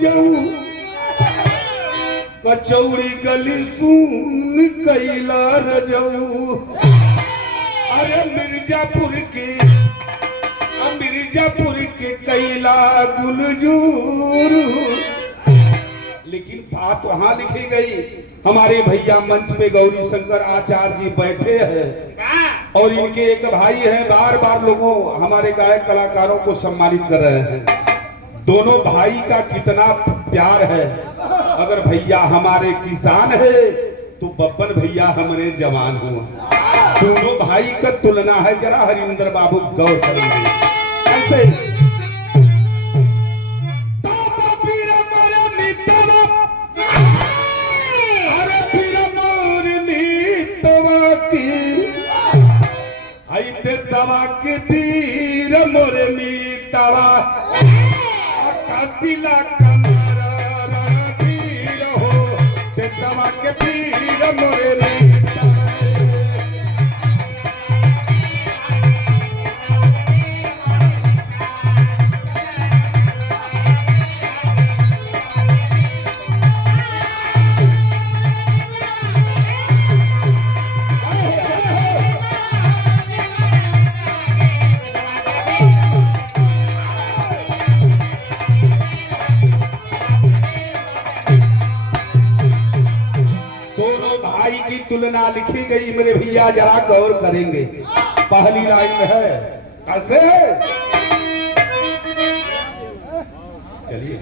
जाऊं कचौड़ी गली सुन कैला रजऊ। अरे मिर्जापुर के कैला गुलजूर। लेकिन बात वहां लिखी गई, हमारे भैया मंच पे गौरी शंकर आचार्य जी बैठे हैं और इनके एक भाई हैं, बार बार लोगों हमारे गायक कलाकारों को सम्मानित कर रहे हैं। दोनों भाई का कितना प्यार है। अगर भैया हमारे किसान है तो बब्बन भैया हमारे जवान हो। दोनों भाई का तुलना है, जरा हरिंदर बाबू गौर करेंगे कैसे। सवा के तीर मोरे मीतवा कासिला कमरा तीर हो ते सवा के तीर मोरे मीतवा। तुलना लिखी गई मेरे भैया, जरा गौर करेंगे। पहली लाइन में है कैसे, चलिए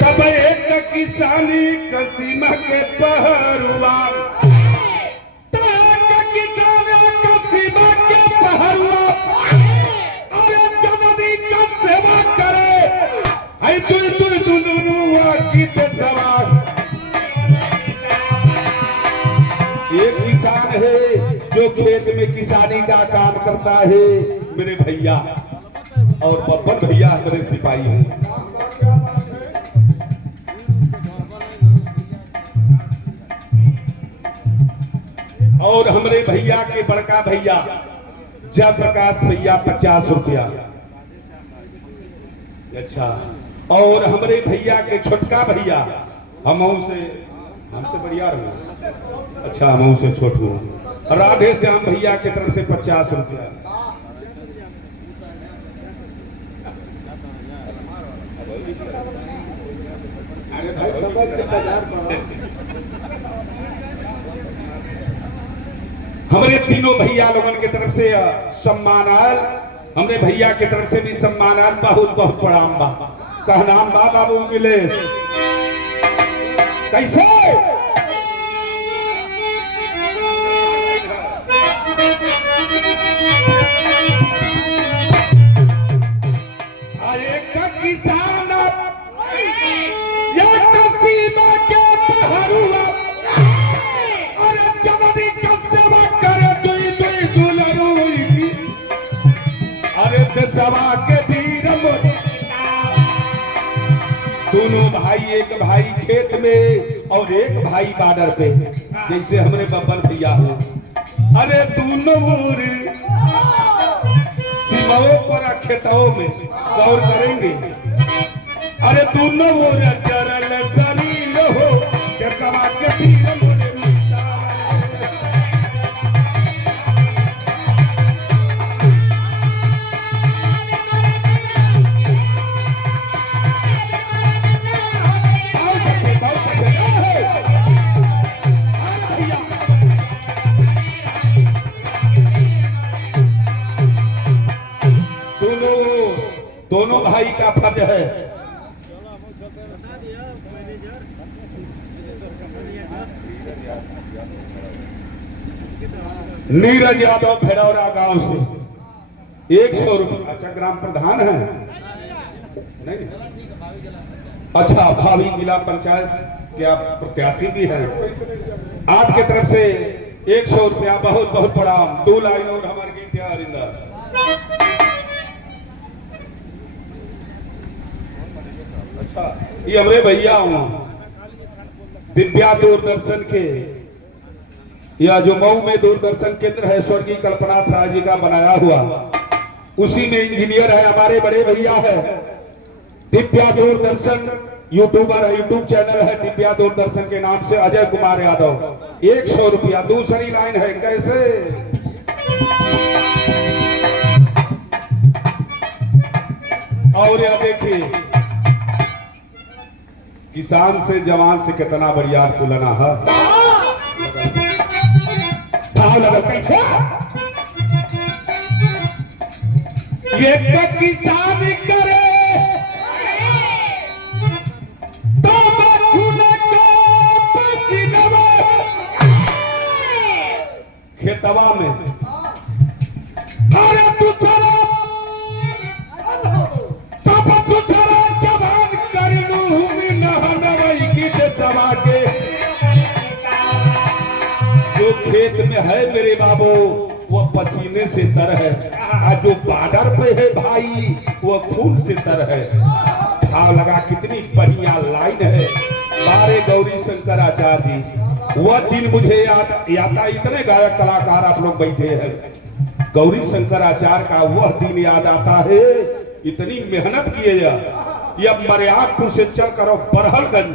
तब एक किसानी कसीम के पहरुआ, अरे जननी का सेवा करे है दुनुआ की सवार। एक किसान है जो खेत में किसानी का काम करता है मेरे भैया, और बब्बन भैया मेरे सिपाही हैं। और हमारे भैया के बड़का भैया जयप्रकाश भैया 50 रुपया। अच्छा, और हमारे भैया के छोटका भैया हमसे बढ़िया रहो। अच्छा, हम से छोट हूँ। राधे श्याम भैया की तरफ से 50 रुपया। हमारे तीनों भैया लोगों की तरफ से सम्मान आयल, हमारे भैया की तरफ से भी सम्मान आयल। बहुत बहुत प्रणाम बा। कहनाम बा बाबू मिले कैसे। किसान या कसीमा के पहरुआ, अरे जननी का सेवा करे दुई दुलरुई की, अरे दसवा के धीर। दोनों भाई, एक भाई खेत में और एक भाई बॉर्डर पे, जैसे हमारे बब्बन भैया हो। अरे दोनों सीमाओं पर खेतों में गौर करेंगे। अरे दोनों वो चरल शरीर हो के सवा के तीर मोरे मीता। दोनों भाई का फर्ज है। नीरज यादव भेड़ौरा गांव से 100 रुपये। अच्छा, ग्राम प्रधान है नहीं? अच्छा, भावी जिला पंचायत के आप प्रत्याशी भी हैं। आपके तरफ से 100 रुपया। बहुत बहुत प्रणाम। 2 लाइन और हमारे गीत है हरिंदर। अच्छा, ये हमारे भैया हूँ दिव्या दूरदर्शन के, या जो मऊ में दूरदर्शन केंद्र है स्वर्गीय कल्पना राय जी का बनाया हुआ, उसी में इंजीनियर है हमारे बड़े भैया है दिव्या दूरदर्शन यूट्यूबर है, यूट्यूब चैनल है दिव्या दूरदर्शन के नाम से अजय कुमार यादव 100 रुपया। दूसरी लाइन है कैसे? और यह देखिए किसान से जवान से कितना बढ़िया तुलना है। भाव लगा कैसे? ये किसान करे तो बखुना को पसीनवा खेतवा में अरे दूसरा तब दूसरा जवान कर लूं नहनवई की देशवा के जो खेत में है मेरे बाबू वो पसीने से तर है, और जो बॉर्डर पे है भाई वो खून से तर है। भाव लगा कितनी बढ़िया लाइन है। बारे गौरी शंकर आचार्य जी, वह दिन मुझे याद इतने गायक कलाकार आप लोग बैठे हैं, गौरी शंकर आचार्य का वह दिन याद आता है। इतनी मेहनत किए यह मरियादपुर से चल कर बरहलगंज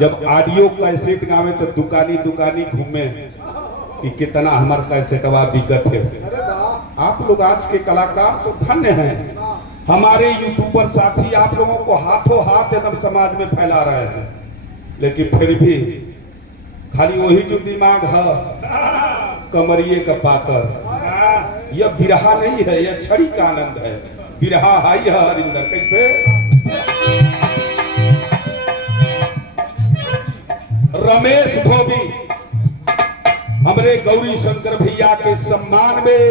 जब ऑडियो कैसेट गावे तो दुकानी दुकानी घूमे कि कितना हमार कैसेटवा बिकत है। आप लोग आज के कलाकार तो धन्य हैं, हमारे यूट्यूबर साथी आप लोगों को हाथों हाथ एकदम समाज में फैला रहे हैं, लेकिन फिर भी खाली वही जो दिमाग है कमरिए का पाकर, यह बिरहा नहीं है, यह छड़ी का आनंद है। बिरहा हाई है हरिंदर कैसे? रमेश धोबी हमरे गौरी शंकर भैया के सम्मान में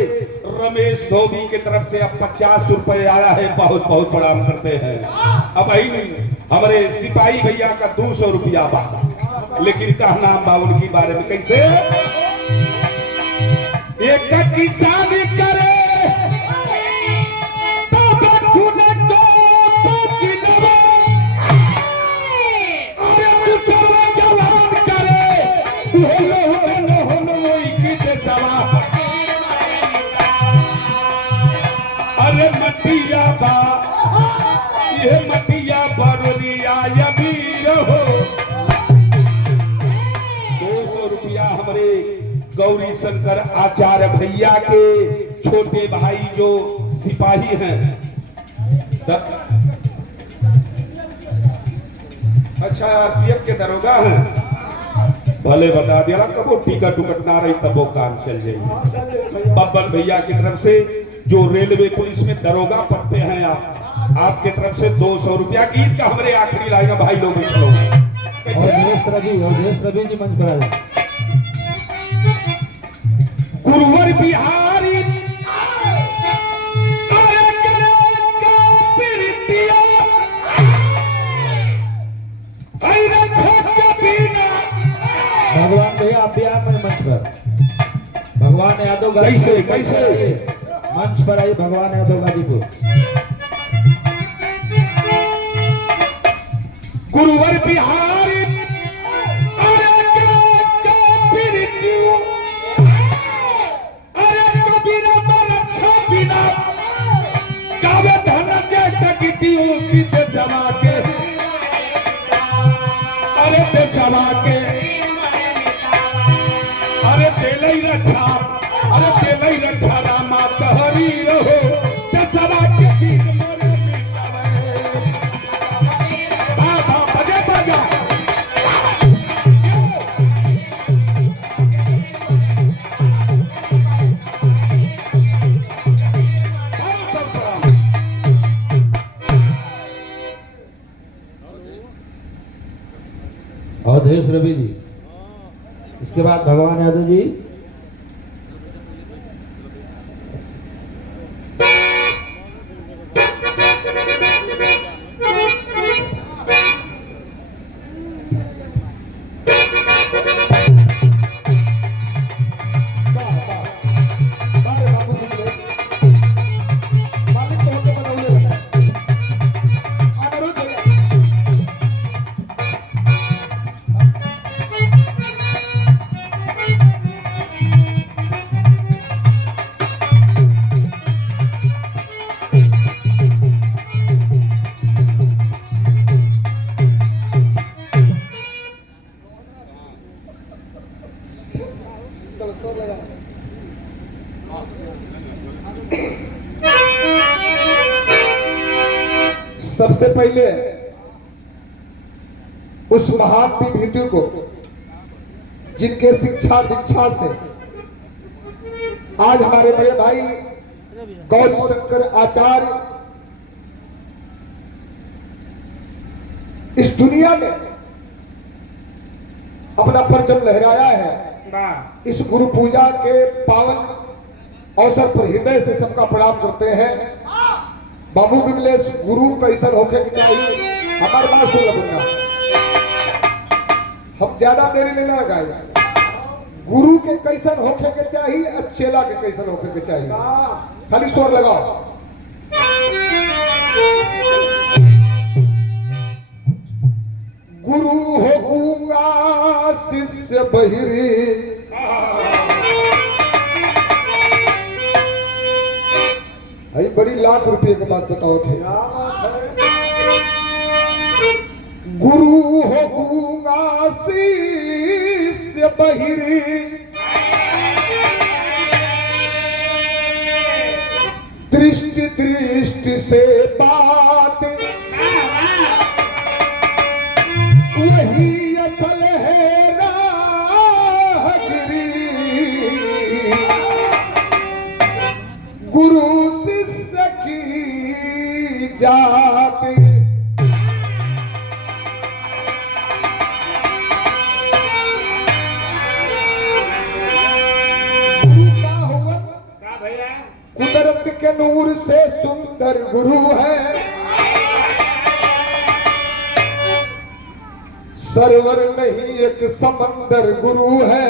रमेश धोबी की तरफ से अब 50 रुपए आया है, बहुत बहुत प्रणाम करते हैं। अब हमारे सिपाही भैया का 200 रुपया बा, लेकिन क्या नाम बा उनकी बारे में कैसे? एक किसान करे तो बखुना को पसीनवा, अरे दूसरा जवान करे होलो होलो होलो की देशवा। अरे मटिया बा ये मटिया बरोलिया या वीर हो। 200 रुपया हमारे गौरी शंकर आचार्य भैया के छोटे भाई जो सिपाही हैं। अच्छा आरपीएफ के दरोगा हैं, भले बता दिया कबो टिकट उकट ना रही तब वो काम चल जाएगी। बब्बन भैया की तरफ से जो रेलवे पुलिस में दरोगा पढ़ते हैं आपके तरफ से 200 रुपया। गीत का हमारे आखिरी लाइन में भाई लोग गुरुवर बिहारी भगवान भैया आप भी आप मंच पर। भगवान यादव कैसे कैसे मंच पर आइए। भगवान यादव गाजीपुर। गुरुवर बिहारी अरे तेलई रक्षा, अरे तेलई रक्षा रामा तहरी रहो दसवा के बीच मोरे बाबा बजे बजा। अवधेश रवि जी, इसके बाद भगवान यादव जी। सबसे पहले उस महान विभूति को जिनके शिक्षा दीक्षा से आज हमारे बड़े भाई गौरी शंकर आचार्य इस दुनिया में अपना परचम लहराया है। इस गुरु पूजा के पावन अवसर पर हृदय से सबका प्रणाम करते हैं। बाबू विमलेश गुरु कैसन होके की चाहिए हमारे बात सुन लगूंगा, हम ज्यादा देरी में ना गाए। गुरु के कैसन होके के चाहिए, चेला के कैसन होके के चाहिए, खाली स्वर लगाओ। गुरु हो गूंगा शिष्य बहिरी, भाई बड़ी लाख रुपए की बात बताओ थे। गुरु हो गूंगा शिष्य बहिरी, दृष्टि दृष्टि से बात वही असल है राहगिरी। गुरु शिष्य की जात गुरु का हुआ कुदरत के नूर से सुंदर गुरु है, सरवर नहीं एक समंदर गुरु है।